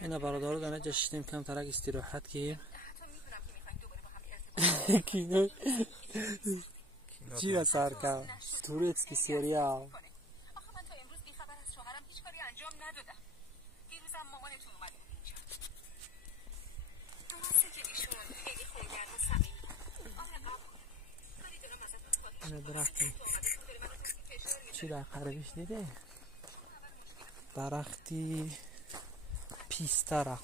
اینا برادر رو دانه جشتیم کم ترک استراحت کیم. کینو چی سر کرد تورецکی سریال. آخه من تا امروز بیخبر از شوهرم هیچ کاری انجام ندادم. دیروزم مامانتون اومد بود اینجا. درسته که ایشون خیلی خونگرم و صمیمی. آره قبول. ولی دلم ازتون خواهش این درختی چی در قربیش دیده؟ درختی پیستره.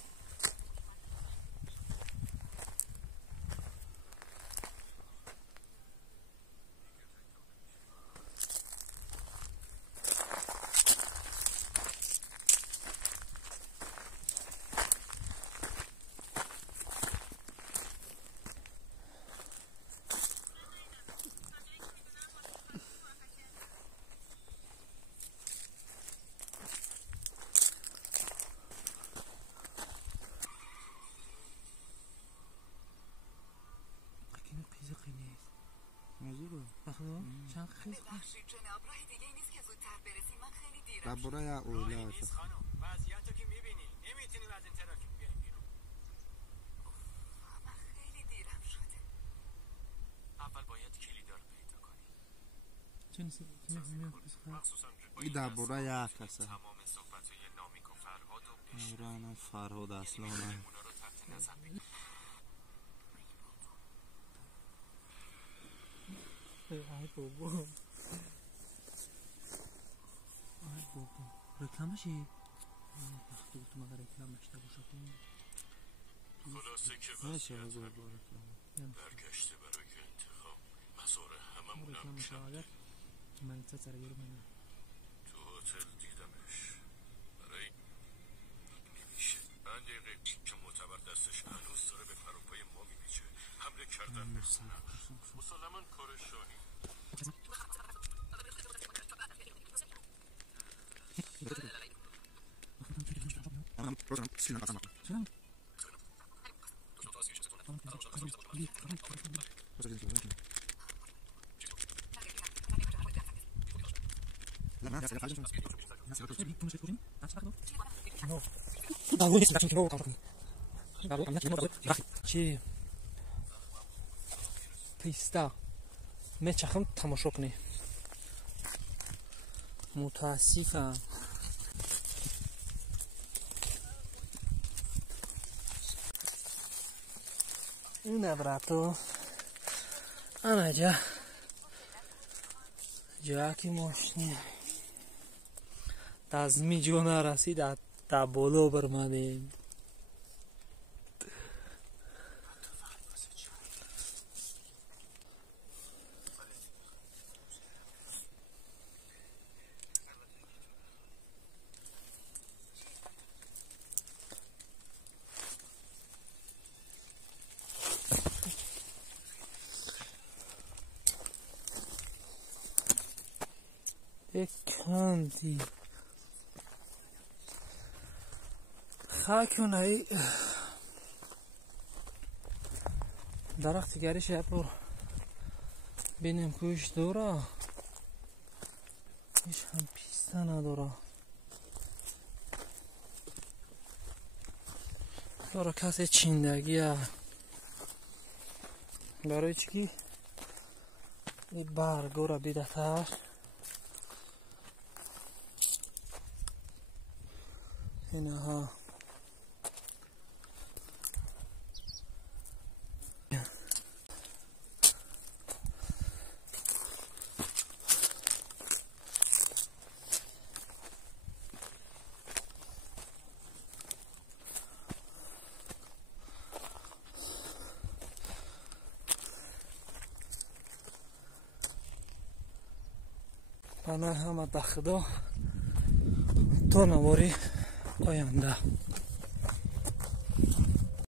چند خیز ببخشید جناب راه دیگه نیست که زودتر برسیم. من خیلی دیرم در برای اولا نیست خانم. وضعیتو که میبینی نمیتونیم از این ترافیک بیایم بیرون. من خیلی دیرم شده. اول باید کلیدا رو پیدا کنی. مخصوصا این در برای کسه تمام صحبت‌های نامیک و فرهاد و مولانا فرهاد اصلا نه اونا رو تحت نظر بگیر. ای بابا رکلامشی وقتی تو مگر رکلام نشته باشه خلاصه که برگشته برای انتخاب مسار هممونم شد. من چه سر گیر من تو هتل دیدمش. برای نمیشه. من دقیقه که معتبر دستش هنوز داره به پروپای ما میپیچه. حمله کردن به خونم. مسلمان کار شاهی. چی پیستا میچخم تماشا کنی. متاسفم این نبراتو انا جا کی ماشین تازمی جونا رسید تا بولو برمانیم. کندی خاکونایی درخت گریش پر بینیم کوش دورا ایش هم پیسته نداره. داره کسی چیندگی برای چی این برگو را بیده تر اینها پناه همه دخدا تا نواری آینده